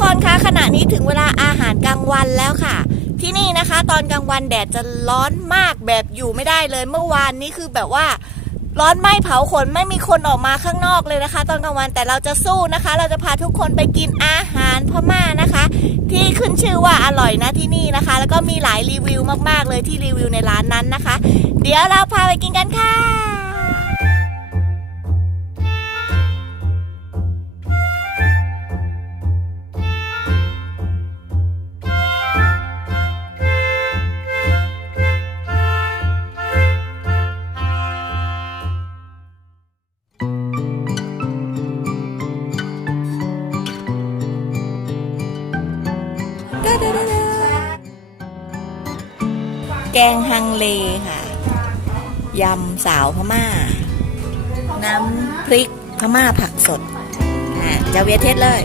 คนคะขณะนี้ถึงเวลาอาหารกลางวันแล้วค่ะ ที่นี่นะคะ ตอนกลางวันแดดจะร้อนมากแบบอยู่ไม่ได้เลย เมื่อวานนี้คือแบบว่า ร้อนไหม้เผาขนไม่มีคนออกมาข้างนอกเลยนะคะ ตอนกลางวันแต่เราจะสู้นะคะ เราจะพาทุกคนไปกินอาหารพม่านะคะ ที่ขึ้นชื่อว่าอร่อยนะที่นี่นะคะ แล้วก็มีหลายรีวิวมากๆเลยที่รีวิวในร้านนั้นนะคะ เดี๋ยวเราพาไปกินกันค่ะ กงฮังเลค่ะ ยำสาวพม่า น้ำพริกพม่าผักสดอะจะเวียเทสเลย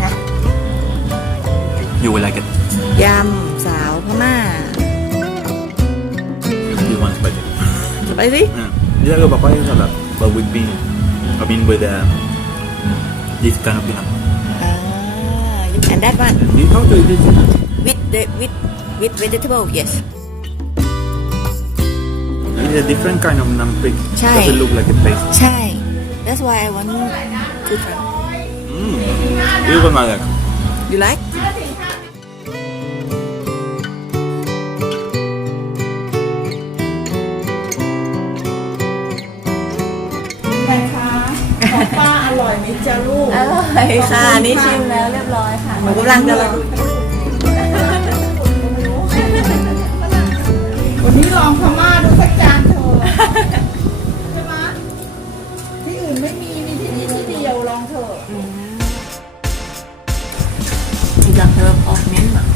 นะ You will like it. ยำสาวพม่า You want spicy? ไปสิ Mm. Dia ada papaya salad, but with bean. I mean with uh, this kind of peanut. อ่า and that one You how to eat this? With the with with vegetable yes It's a different kind of namprik. Chai. Doesn't look like a paste. ใช่ that's why I want to try Mm. You gonna like. you like ไงคะของป้าอร่อยไหมจ๊ะลูกอร่อยค่ะ นี่ชิมแล้วเรียบร้อยค่ะหนูกำลังจะลอง วันนี้ลองพม่าดูสักจานเถอะใช่ไหมที่อื่นไม่มี มีที่นี่ที่เดียวลองเถอะ อีกอย่างเธอออกเน้นแบบ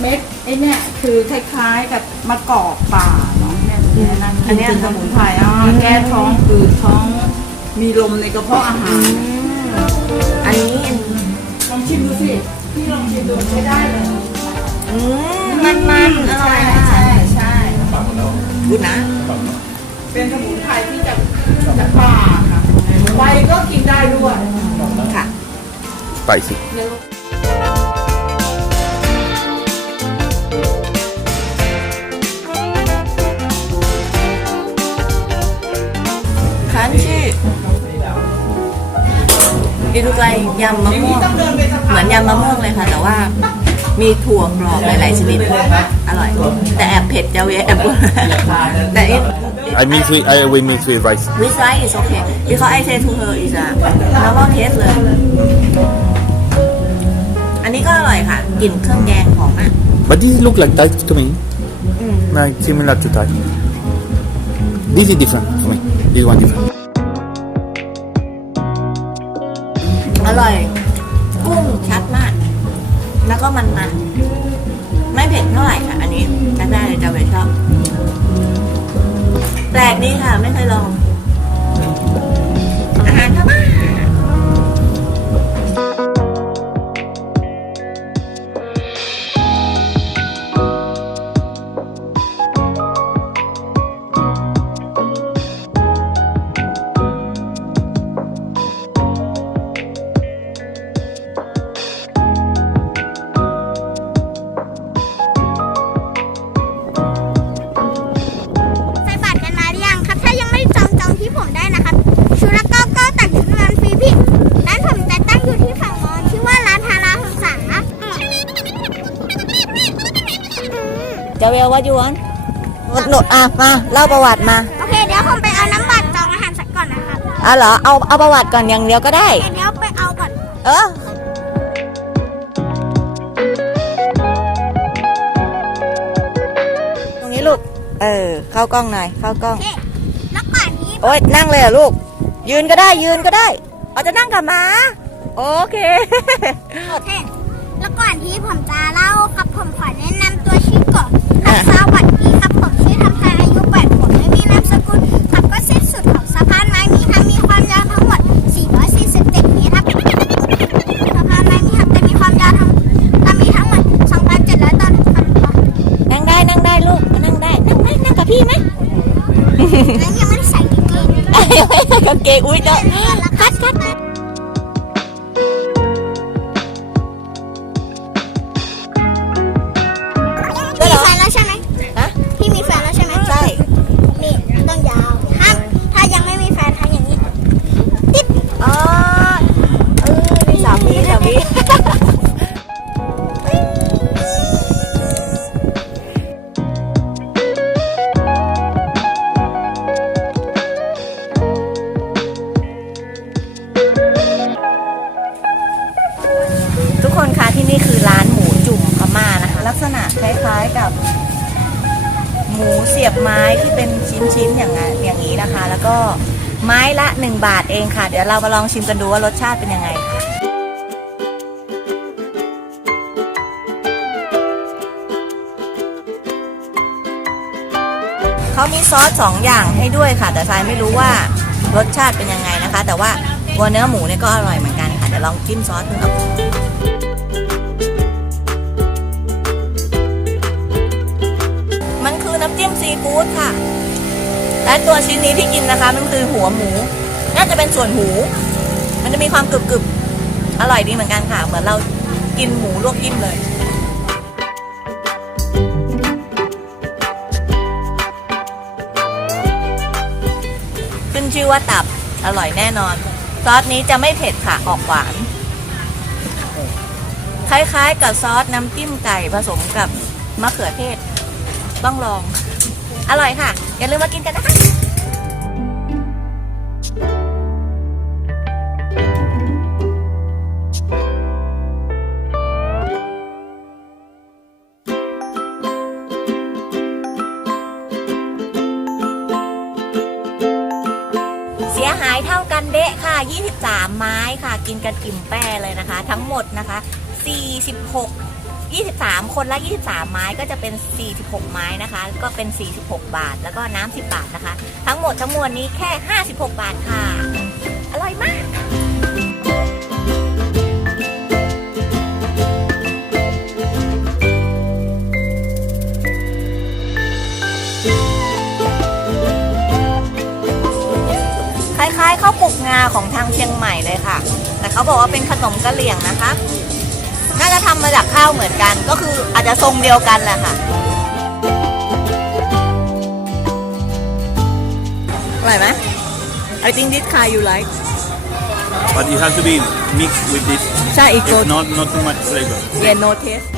เม็ดไอ้เนี่ยคือคล้ายๆกับมะกอกป่าเนาะเนี่ยเนี่ยนั่นอันเนี้ยเป็นสมุนไพรอะแก้ท้องอืดท้อง มีลมในกระเพาะอาหารอันนี้ลองชิมดูสิพี่ลองชิมดูไม่ได้เลย อืมมันมันๆอร่อยค่ะ ใช่ใช่กูดนะ เป็นสมุนไพรที่จะจะป่าค่ะใบก็กินได้ด้วยค่ะ Spicy. คันชื่อดีดูไกลยำมะม่วงต้องเดินไปสะเหพามือนนยำมะม่วงเลยค่ะ แต่ว่า มีถั่วกรอบหลาย ๆ ชนิด อร่อย แต่แอบเผ็ดจะเวียแอบแต่ it I mix with I will mix with rice. with rice is okay because I say to her is a normal taste เลย อันนี้ก็อร่อยค่ะกลิ่นเครื่องแกงหอมมาก But this look like Thai to me. อืม Like similar to Thai. This is different for me. This one different. อร่อย ก็มันมันไม่เผ็ดเท่าไหร่ค่ะอันนี้จะได้เลยจะไปชอบ แปลกดีค่ะ ไม่เคยลอง จะเวลว่ายูวันหนดอะมาเล่าประวัติมาโอเคเดี๋ยวผมไปเอาน้ำบัตรจองอาหารสักก่อนนะครับอะเหรอเอาเอาประวัติก่อนอย่างเดียวก็ได้ เดี๋ยวไปเอาก่อน เออตรงนี้ลูก เออ เข้ากล้องหน่อย เข้ากล้องโอเคแล้วก่อนนี้โอ๊ยนั่งเลยเหรอลูก ยืนก็ได้ยืนก็ได้เอาจะนั่งกับหมา โอเค โอเค แล้วก่อนที่ผมจะเล่าครับผมขอแนะ สวัสดีครับผมชื่อทำทานอายุแปดขวบไม่มีนามสกุลครับก็เส้นสุดของสะพานไม้นี้ครับมีความยาวทั้งหมด 447 เมตรครับสะพานไม้นี้ครับจะมีความยาวทั้งจะมีทั้งหมด 2,700ต้นครับนั่งได้นั่งได้ลูกนั่งได้นั่งไหมนั่งกับพี่ไหมแล้วยังไม่ได้ใส่กางเกงกางเกงอุ้ยเนาะคัดคัด ชิ้นอย่างอย่างนี้นะคะ แล้วก็ไม้ละ 1 บาทเองค่ะ เดี๋ยวเรามาลองชิมกันดูว่ารสชาติเป็นยังไงค่ะเขามีซอสสองอย่างให้ด้วยค่ะ แต่ทรายไม่รู้ว่ารสชาติเป็นยังไงนะคะ แต่ว่าตัวเนื้อหมูเนี่ยก็อร่อยเหมือนกันค่ะเดี๋ยวลองจิ้มซอสดูเนาะมันคือน้ำจิ้มซีฟู้ดค่ะ และตัวชิ้นนี้ที่กินนะคะ มันคือหัวหมู น่าจะเป็นส่วนหูมันจะมีความกรึบๆ อร่อยดีเหมือนกันค่ะ เหมือนเรากินหมูลวกจิ้มเลยขึ้นชื่อว่าตับอร่อยแน่นอน ซอสนี้จะไม่เผ็ดค่ะออกหวาน คล้ายๆ กับซอสน้ำจิ้มไก่ผสมกับมะเขือเทศ ต้องลอง อร่อยค่ะ อย่าลืมมากินกันนะคะเสียหายเท่ากันเดะค่ะ 23 ไม้ค่ะ กินกันอิ่มแป้เลยนะคะ ทั้งหมดนะคะ 46 23 คนละ 23 ไม้ก็จะเป็น 46 ไม้นะคะ ก็เป็น 46 บาท แล้วก็น้ำ10 บาทนะคะ ทั้งหมดทั้งมวลนี้แค่ 56 บาทค่ะ อร่อยมากคล้ายๆข้าวปลุกงาของทางเชียงใหม่เลยค่ะ แต่เขาบอกว่าเป็นขนมกะเหรี่ยงนะคะ จะทำมาจากข้าวเหมือนกัน ก็คืออาจจะทรงเดียวกันแหละค่ะอร่อยไหม I think this car you like But it has to be mixed with this. ใช่ it If not, not too much flavor. yeah no taste